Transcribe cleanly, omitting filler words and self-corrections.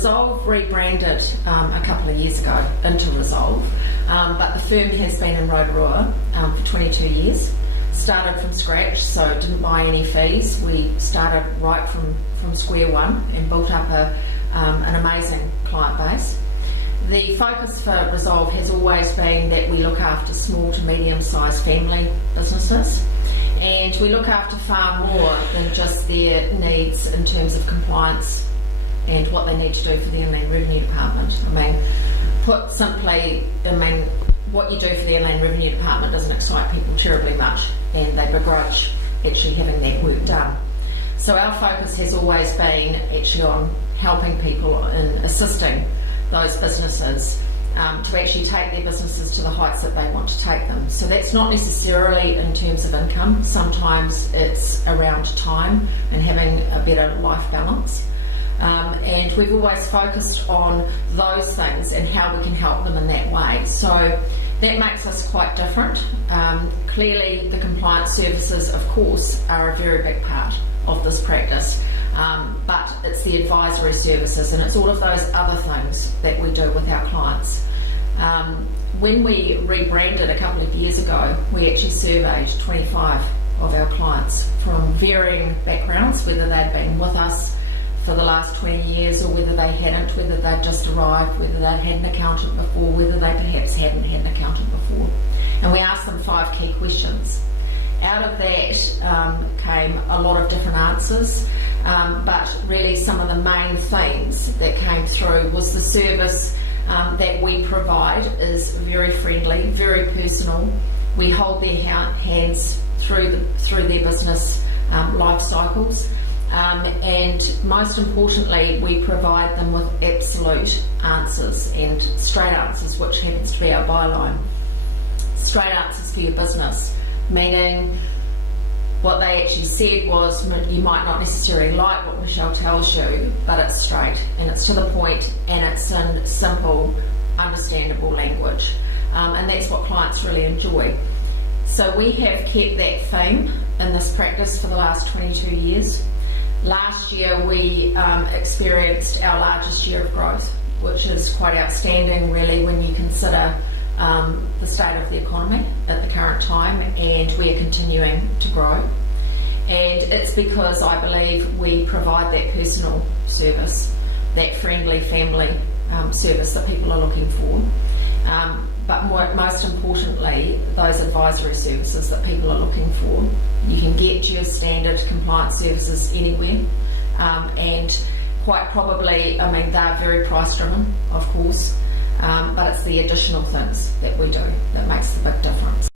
ReSolve rebranded a couple of years ago into ReSolve, but the firm has been in Rotorua for 22 years. Started from scratch, so didn't buy any fees. We started right from square one and built up an amazing client base. The focus for ReSolve has always been that we look after small to medium-sized family businesses, and we look after far more than just their needs in terms of compliance and what they need to do for the Inland Revenue Department. Put simply, what you do for the Inland Revenue Department doesn't excite people terribly much, and they begrudge actually having that work done. So our focus has always been actually on helping people in assisting those businesses to actually take their businesses to the heights that they want to take them. So that's not necessarily in terms of income. Sometimes it's around time and having a better life balance. And we've always focused on those things and how we can help them in that way. So that makes us quite different. Clearly the compliance services, of course, are a very big part of this practice, but it's the advisory services and it's all of those other things that we do with our clients. When we rebranded a couple of years ago, we actually surveyed 25 of our clients from varying backgrounds, whether they'd been with us for the last 20 years or whether they hadn't, whether they'd just arrived, whether they'd had an accountant before, whether they perhaps hadn't had an accountant before. And we asked them 5 key questions. Out of that came a lot of different answers, but really some of the main themes that came through was the service that we provide is very friendly, very personal. We hold their hands through their business life cycles. And most importantly, we provide them with absolute answers and straight answers, which happens to be our byline. Straight answers for your business, meaning what they actually said was, you might not necessarily like what Michelle tells you, but it's straight and it's to the point and it's in simple, understandable language. And that's what clients really enjoy. So we have kept that theme in this practice for the last 22 years. Last year we experienced our largest year of growth, which is quite outstanding really when you consider the state of the economy at the current time, and we are continuing to grow. And it's because I believe we provide that personal service, that friendly family service that people are looking for. But most importantly, those advisory services that people are looking for. You can get your standard compliance services anywhere, and quite probably, they're very price driven, of course, but it's the additional things that we do that makes the big difference.